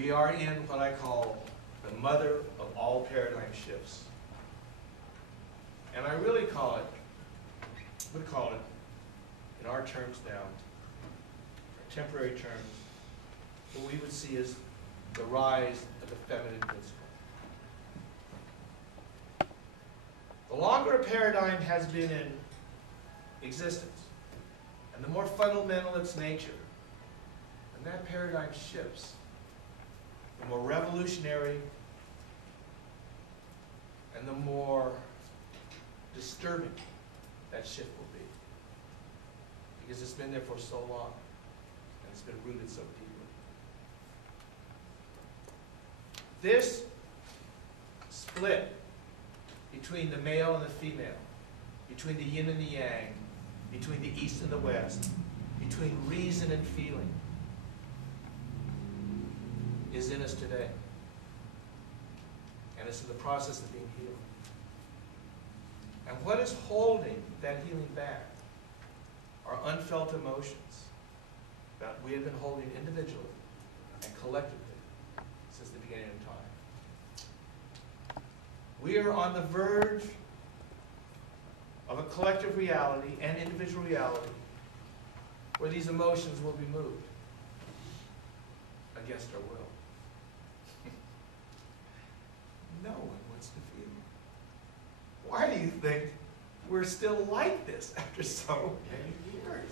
We are in what I call the mother of all paradigm shifts. And I really call it, we call it, in our terms now, our temporary terms, what we would see as the rise of the feminine principle. The longer a paradigm has been in existence, and the more fundamental its nature, and that paradigm shifts, the more revolutionary and the more disturbing that shift will be. Because it's been there for so long, and it's been rooted so deeply. This split between the male and the female, between the yin and the yang, between the east and the west, between reason and feeling, is in us today. And it's in the process of being healed. And what is holding that healing back are unfelt emotions that we have been holding individually and collectively since the beginning of time. We are on the verge of a collective reality and individual reality where these emotions will be moved against our will. No one wants to feel it. Why do you think we're still like this after so many years?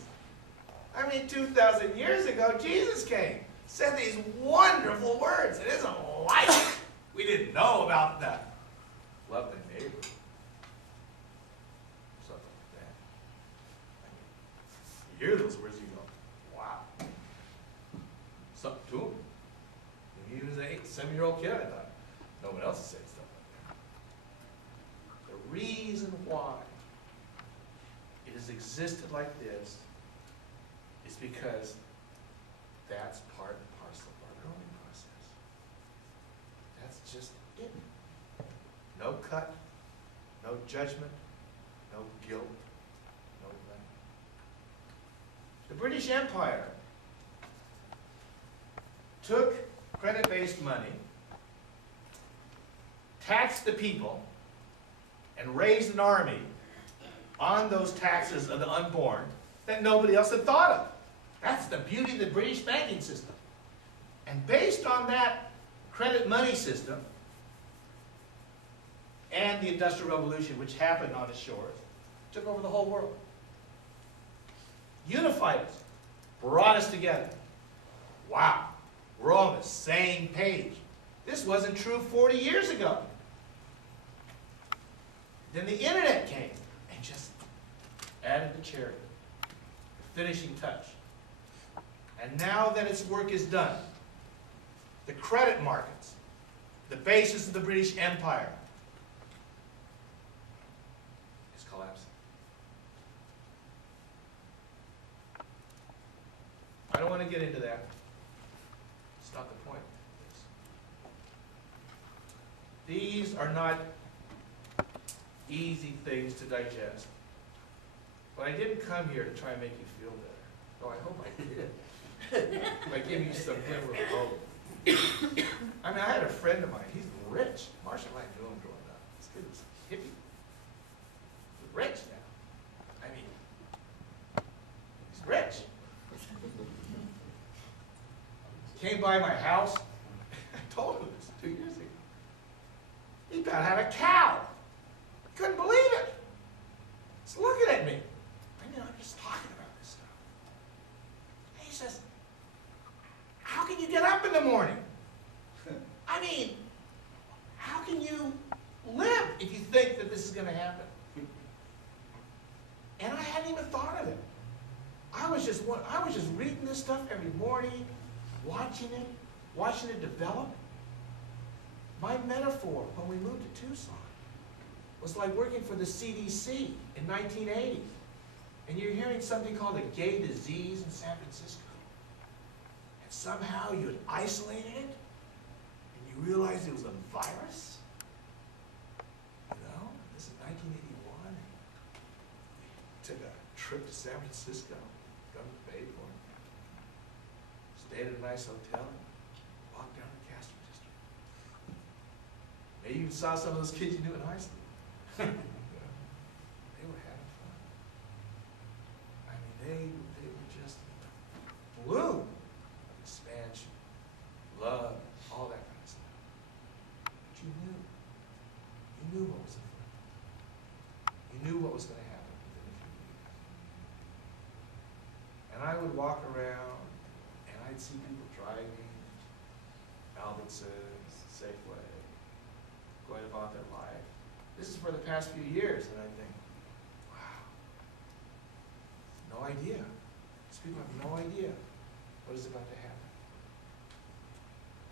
I mean, 2,000 years ago, Jesus came, said these wonderful words. It isn't like we didn't know about that. Love the neighbor. Something like that. I mean, you hear those words, you go, wow. Something to him. He was an 7-year-old kid, I thought. No one else is saying stuff like that. The reason why it has existed like this is because that's part and parcel of our growing process. That's just it. No cut, no judgment, no guilt, no blame. The British Empire took credit-based money, taxed the people, and raised an army on those taxes of the unborn that nobody else had thought of. That's the beauty of the British banking system. And based on that credit money system and the Industrial Revolution, which happened on its shores, took over the whole world. Unified us, brought us together. Wow, we're all on the same page. This wasn't true 40 years ago. Then the internet came and just added the cherry, the finishing touch. And now that its work is done, the credit markets, the basis of the British Empire, is collapsing. I don't want to get into that. It's not the point. These are not easy things to digest. But I didn't come here to try and make you feel better. Though I hope I did. I gave you some glimmer of hope. I mean, I had a friend of mine. He's rich. Marshall and I knew him growing up. This kid was hippie. He's rich now. I mean, he's rich. Came by my house. I told him this 2 years ago. He about had a cow. Couldn't believe it. He's looking at me. I mean, I'm just talking about this stuff. And he says, how can you get up in the morning? I mean, how can you live if you think that this is going to happen? And I hadn't even thought of it. I was just reading this stuff every morning, watching it develop. My metaphor when we moved to Tucson was like working for the CDC in 1980. And you're hearing something called a gay disease in San Francisco. And somehow you had isolated it, and you realized it was a virus. You know, this is 1981. We took a trip to San Francisco, come to Bayport, stayed at a nice hotel, walked down the Maybe you saw some of those kids you knew in high school. They were having fun. I mean, they were just blue. Expansion, love, all that kind of stuff. But you knew what was in front. You knew what was going to happen within a few weeks. And I would walk around, and I'd see people driving, Albertsons, Safeway, going about their life. This is for the past few years, and I think, wow, no idea. These people have no idea what is about to happen.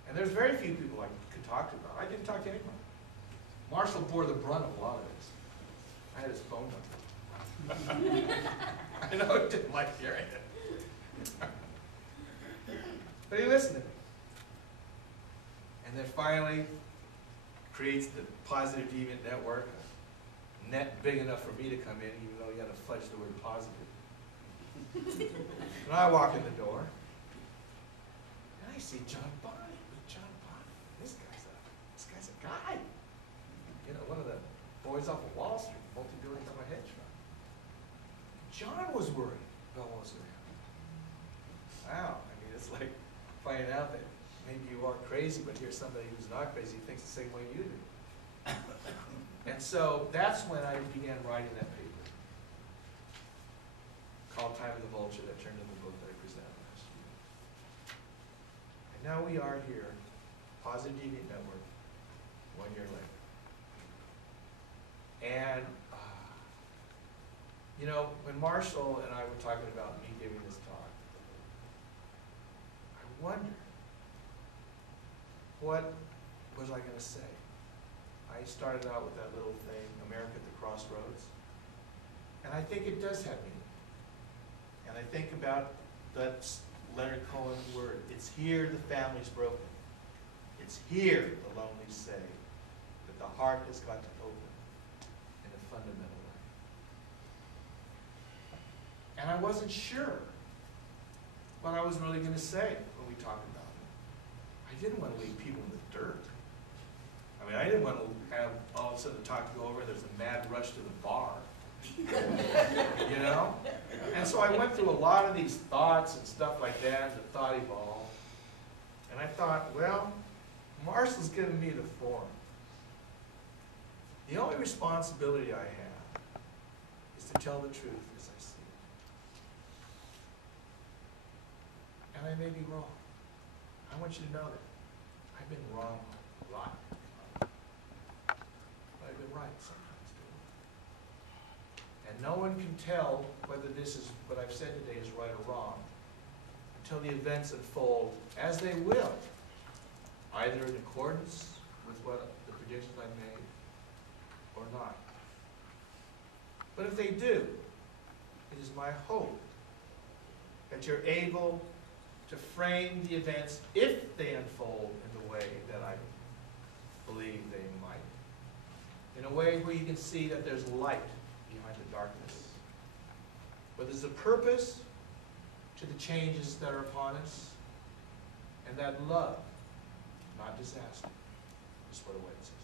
And there's very few people I could talk to about. I didn't talk to anyone. Marshall bore the brunt of a lot of this. I had his phone number. I know he didn't like hearing it. But he listened to me. And then finally creates the Positive Deviant Network, a net big enough for me to come in, even though you had to fudge the word positive. And I walk in the door, and I see John Bonnie. John Bonnie, this guy's a guy. You know, one of the boys off of Wall Street, multi-billion-dollar hedge fund. John was worried about what was going to happen. Wow, I mean, it's like finding out that maybe you are crazy, but here's somebody who's not crazy, thinks the same way you do. And so that's when I began writing that paper called Time of the Vulture that turned into the book that I presented last year. And now we are here, Positive Deviant Network, 1 year later. And, you know, when Marshall and I were talking about me giving this talk, I wondered, what was I going to say? I started out with that little thing, America at the Crossroads. And I think it does have meaning. And I think about that Leonard Cohen word, it's here the family's broken. It's here the lonely say that the heart has got to open in a fundamental way. And I wasn't sure what I was really going to say when we talked about it. I didn't want to leave people in the dirt. I mean, I didn't want to have all of a sudden the talk go over, there's a mad rush to the bar. You know? And so I went through a lot of these thoughts and stuff like that, and the thought evolved. And I thought, well, Marshall's giving me the forum. The only responsibility I have is to tell the truth as I see it. And I may be wrong. I want you to know that I've been wrong a lot. But I've been right sometimes too. And no one can tell whether this is what I've said today is right or wrong until the events unfold as they will, either in accordance with what the predictions I made or not. But if they do, it is my hope that you're able to frame the events, if they unfold in the way that I believe they might, in a way where you can see that there's light behind the darkness, where there's a purpose to the changes that are upon us, and that love, not disaster, is what awaits us.